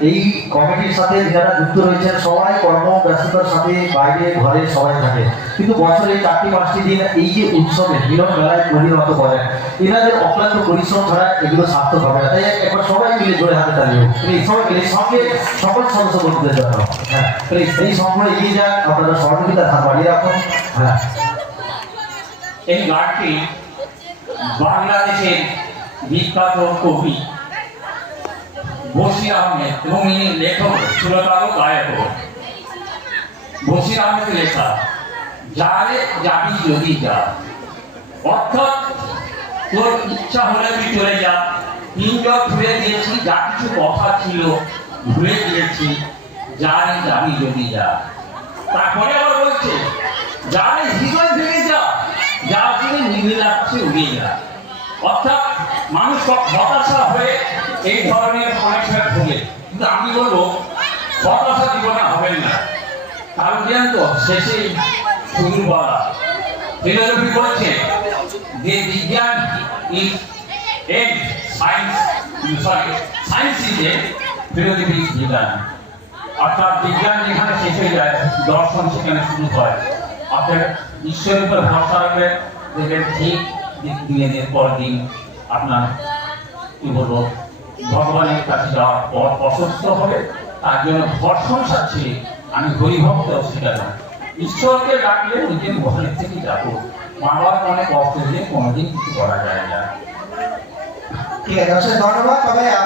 এই কমিটির সাথে যারা যুক্ত রয়েছেন, সবাই কর্ম ব্যস্ততার সাথে বাইরে ঘরে সবাই থাকে। কিন্তু বছরে চারটি পাঁচটি দিন এই যে উৎসবে, মিলন মেলায় পরিণত করেন। এনাদের অক্লান্ত পরিশ্রম ছাড়া এগুলো সার্থক হবে না। তাই একবার সবাই মিলে জোরে হাতে তালিও প্লিজ সবাই মিলে সঙ্গে সকল সদস্য বন্ধুদের জন্য। হ্যাঁ প্লিজ এই সঙ্গে এগিয়ে যান আপনারা সহযোগিতার হাত বাড়িয়ে রাখুন। হ্যাঁ। এই গানটি বাংলাদেশের বিখ্যাত কবি বশির আহমেদ এবং ইনি লেখক সুরতারও গায়ক। বশির আহমেদ লেখা যারে যাবি যদি যা। অর্থাৎ, তোর ইচ্ছা হলে তুই চলে যা। তিনজন ভুলে দিয়েছি, যা কিছু কথা ছিল, ভুলে দিয়েছি যারে যাবি যদি যা। তারপরে আবার বলছে যারে হৃদয় ভেঙে যা যা তুমি নিভে যাচ্ছে উড়িয়ে যা। অর্থাৎ মানুষ হতাশা হয়ে এই ধরনের সমস্যায় ভোগে। কিন্তু আমি বলব, হতাশা জীবনে হবেন না। কারণ জানেন তো শেষে শুরু বলা। ফিলোসফি বলছে যে বিজ্ঞান is and science sorry science is a philosophy is বিজ্ঞান অর্থাৎ বিজ্ঞান যেখানে শেষ হয়ে যায়, দর্শন সেখানে শুরু হয়। অর্থাৎ ঈশ্বরের উপর ভরসা রাখবেন, দেখবেন ঠিক দিন- দিনের পর দিন আপনার, কি বলব, ভগবানের কাছে যাওয়ার পর অসুস্থ হবে, তার জন্য ভর্ষণ সাচ্ছি আমি হরিভক্ত সেটা না ঈশ্বরকে ডাকলে ওই দিন ঘরের থেকে যাব। মা বাবার মনে কষ্ট দিয়ে কোনোদিন কিছু করা যায় না। ঠিক আছে, ধন্যবাদ। তবে